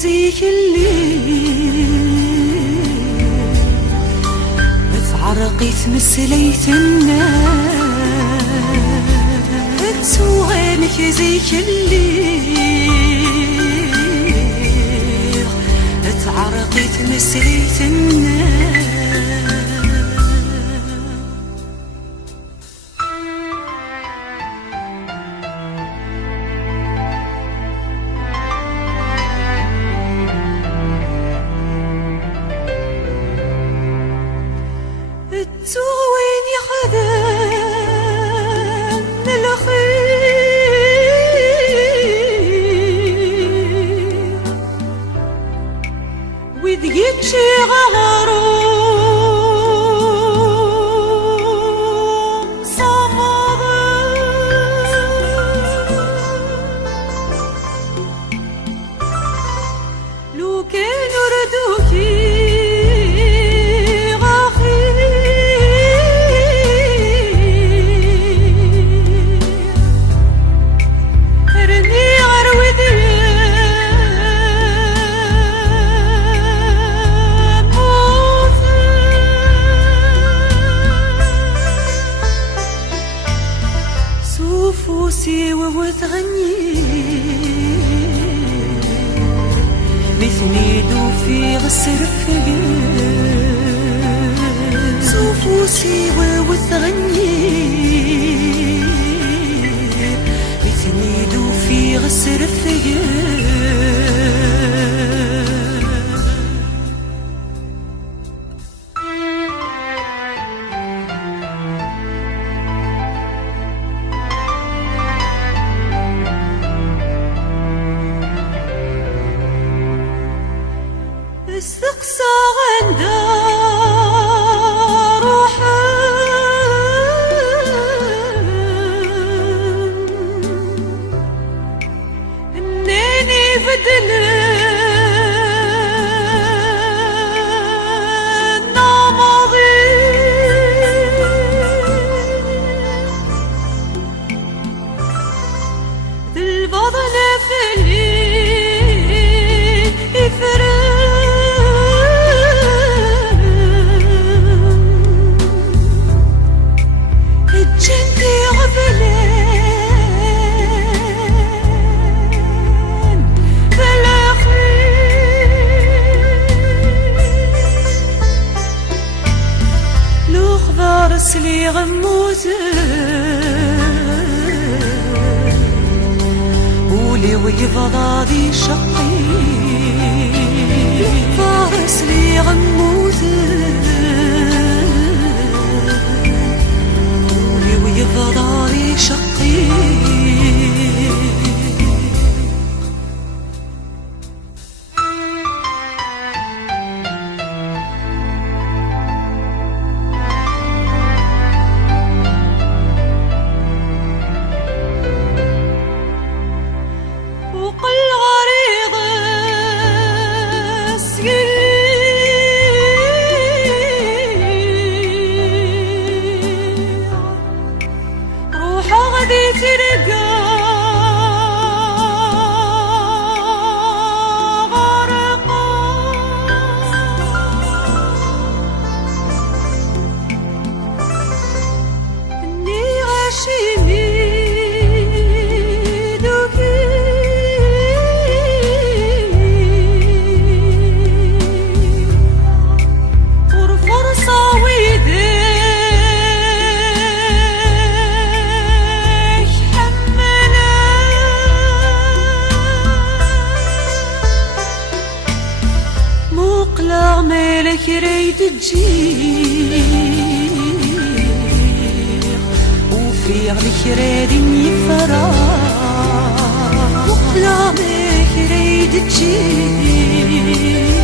زيك الليل تعرقي تمسليت الناس تسوغانك زيك الليل تعرقي تمسليت الناس وين يخدم الخير ويدقيت شي غروم صمد لو كانوا ردوكي فوسي وتغني مثني دو في غسر فقر صوفوسي وتغني مثني دو في غسر فقر استقصى غندا روحا انني بدل النماضي البطل في الليل يفرق لي غموزن ولي ويفضادي شقي فارس لي غموزن ولي ويفضادي شقي مالك ريد تجير وفي عليك راد يفرح وقلامك ريد تجير